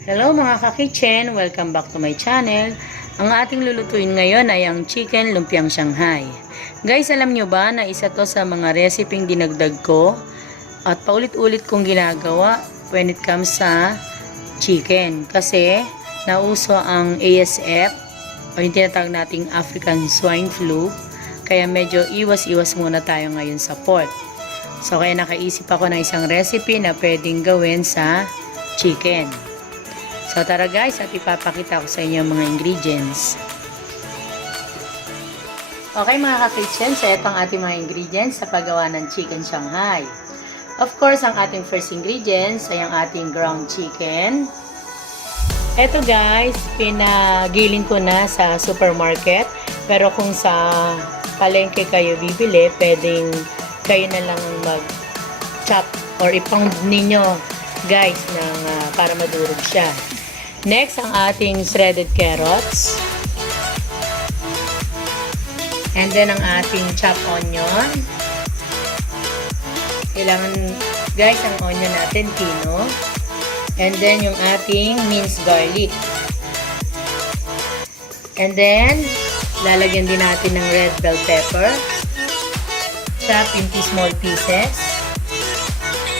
Hello mga ka-kitchen! Welcome back to my channel. Ang ating lulutuin ngayon ay ang Chicken Lumpiang Shanghai. Guys, alam nyo ba na isa to sa mga reseping dinagdag ko at paulit-ulit kong ginagawa when it comes sa chicken. Kasi nauso ang ASF o yung tinatawag nating African Swine Flu. Kaya medyo iwas-iwas muna tayo ngayon sa pork. So kaya nakaisip ako ng isang recipe na pwedeng gawin sa chicken. So tara guys, at ipapakita ko sa inyo mga ingredients. Okay mga ka-kitchen, so ito ang ating mga ingredients sa paggawa ng Chicken Shanghai. Of course, ang ating first ingredients ay ang ating ground chicken. Ito guys, pinagiling ko na sa supermarket. Pero kung sa palengke kayo bibili, pwedeng kayo na lang mag-chop or ipang ninyo guys para madurog siya. Next, ang ating shredded carrots. And then, ang ating chopped onion. Kailangan, guys, ang onion natin, pino. And then, yung ating minced garlic. And then, lalagyan din natin ng red bell pepper. Chopped into small pieces.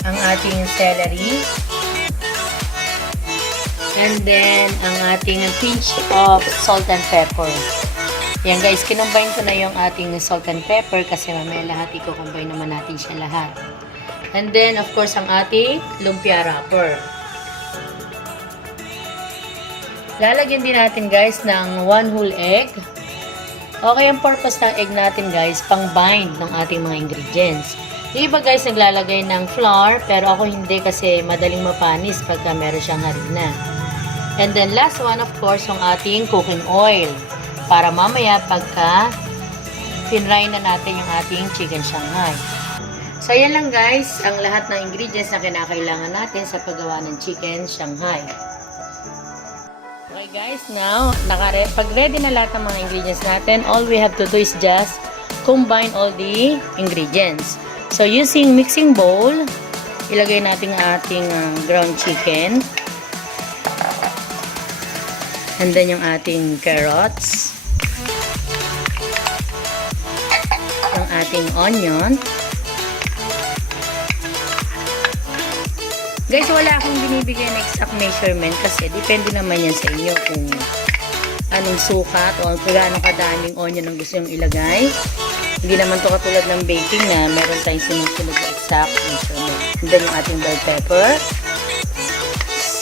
Ang ating celery. And then, ang ating pinch of salt and pepper. Yan guys, kinumbine ko na yung ating salt and pepper kasi mamaya lahat i-combine naman natin siya lahat. And then, of course, ang ating lumpia wrapper. Lalagyan din natin guys ng 1 whole egg. Okay, ang purpose ng egg natin guys, pang-bind ng ating mga ingredients. Yung iba guys naglalagay ng flour, pero ako hindi kasi madaling mapanis pagka meron siyang harina. And then last one, of course, yung ating cooking oil. Para mamaya pagka pinray na natin yung ating chicken Shanghai. So, yan lang guys, ang lahat ng ingredients na kinakailangan natin sa paggawa ng chicken Shanghai. Okay guys, now, pag ready na lahat ng mga ingredients natin, all we have to do is just combine all the ingredients. So, using mixing bowl, ilagay natin ang ating ground chicken. And then yung ating carrots. Yung ating onion. Guys, wala akong binibigay na exact measurement kasi depende naman yan sa inyo kung anong sukat o kung gaano kadaming onion ang gusto yung ilagay. Hindi naman to katulad ng baking na meron tayong sinusunod na exact measurement. And then yung ating bell pepper.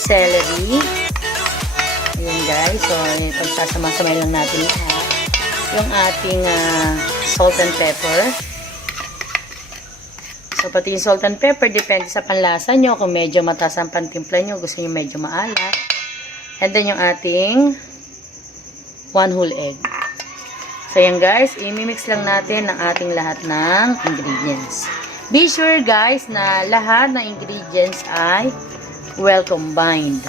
Celery. Ayan guys, so pagsasama-samay lang natin lahat. Yung ating salt and pepper. So pati yung salt and pepper, depende sa panlasa nyo. Kung medyo mataas ang pantimpla nyo, gusto nyo medyo maalat. And then yung ating 1 whole egg. So yan guys, imimix lang natin ang ating lahat ng ingredients. Be sure guys na lahat ng ingredients ay well combined.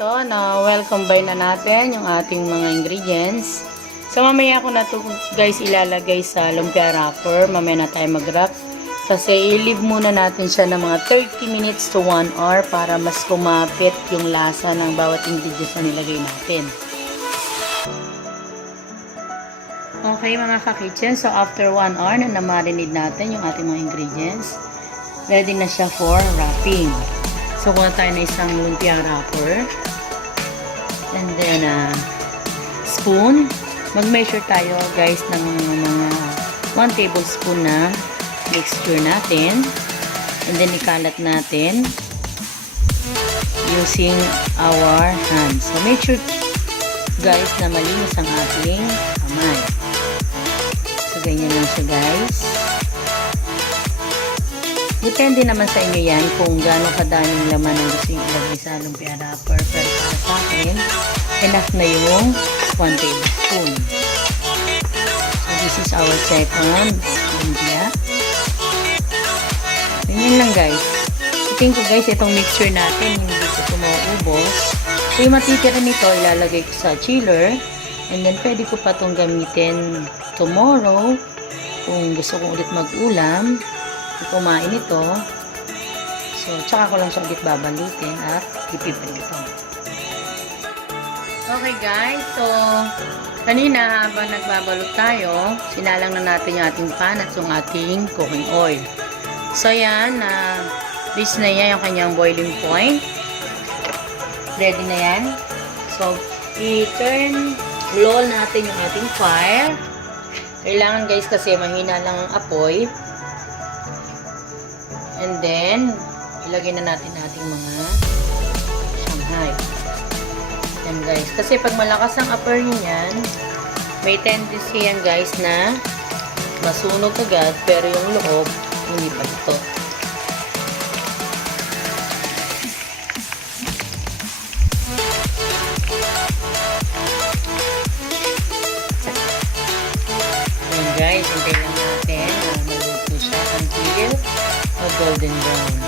Ito, na well combine na natin yung ating mga ingredients. So, mamaya ko na ito guys ilalagay sa lumpia wrapper. Mamaya na tayo mag-wrap. Kasi, i-leave muna natin siya ng mga 30 minutes to 1 hour para mas kumapit yung lasa ng bawat ingredients na nilagay natin. Okay mga ka-kitchen, so after 1 hour na na-marinate natin yung ating mga ingredients, ready na siya for wrapping. So, kuha tayo na isang lumpia wrapper. And then, spoon. Mag-measure tayo, guys, ng mga 1 tablespoon na mixture natin. And then, ikalat natin using our hands. So, make sure, guys, na malinis ang ating kamay. So, ganyan lang siya, guys. Depende naman sa inyo yan kung gaano kadaming laman ang gusto yung ilagay sa lumpia wrapper. Pero para sa akin, enough na yung 1 tablespoon. So, this is our second lumpia. Ganyan lang guys. Tingin ko guys, itong mixture natin, hindi ko ito mauubos. So, yung matitira nito, ilalagay ko sa chiller. And then, pwede ko pa itong gamitin tomorrow kung gusto ko ulit mag-ulam, kumain ito. So, tsaka ko lang siya ulit babalutin at ipiprito. Okay guys, so kanina habang nagbabalot tayo, sinalang na natin yung ating pan at yung ating cooking oil. So yan, reach na yan yung kanyang boiling point. Ready na yan. So, i-turn low natin yung ating fire. Kailangan guys kasi mahina lang ang apoy. And then, ilagay na natin ating mga Shanghai. Yan guys. Kasi pag malakas ang apoy niyan, may tendency yan guys na masunog agad, pero yung loob, hindi pa ito. Yan guys, hintayin lang natin na maluto siya until golden brown.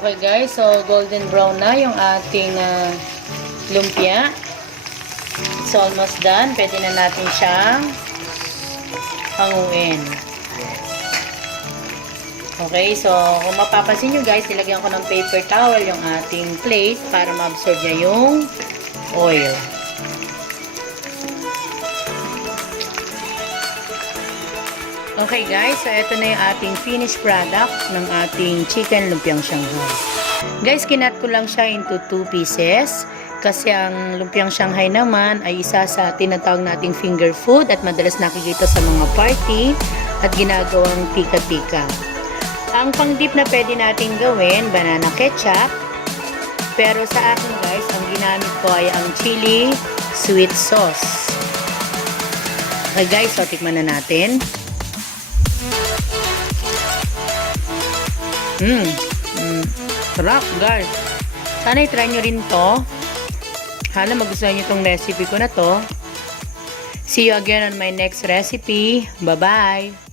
Okay guys, so golden brown na yung ating lumpia. It's almost done. Pwede na natin siyang hanguin. Okay, so kung mapapansin nyo guys, nilagyan ko ng paper towel yung ating plate para ma-absorb niya yung oil. Okay guys, so ito na yung ating finished product ng ating Chicken Lumpiang Shanghai. Guys, kinat ko lang siya into 2 pieces kasi ang Lumpiang Shanghai naman ay isa sa tinatawag nating finger food at madalas nakikita sa mga party at ginagawang pika-pika. Ang pang-dip na pwede nating gawin, banana ketchup. Pero sa akin guys, ang ginamit ko ay ang chili sweet sauce. Okay guys, so tikman na natin. Sarap guys. Sana i-try nyo rin to. Hala magustuhan nyo itong recipe ko na to. See you again on my next recipe. Bye bye.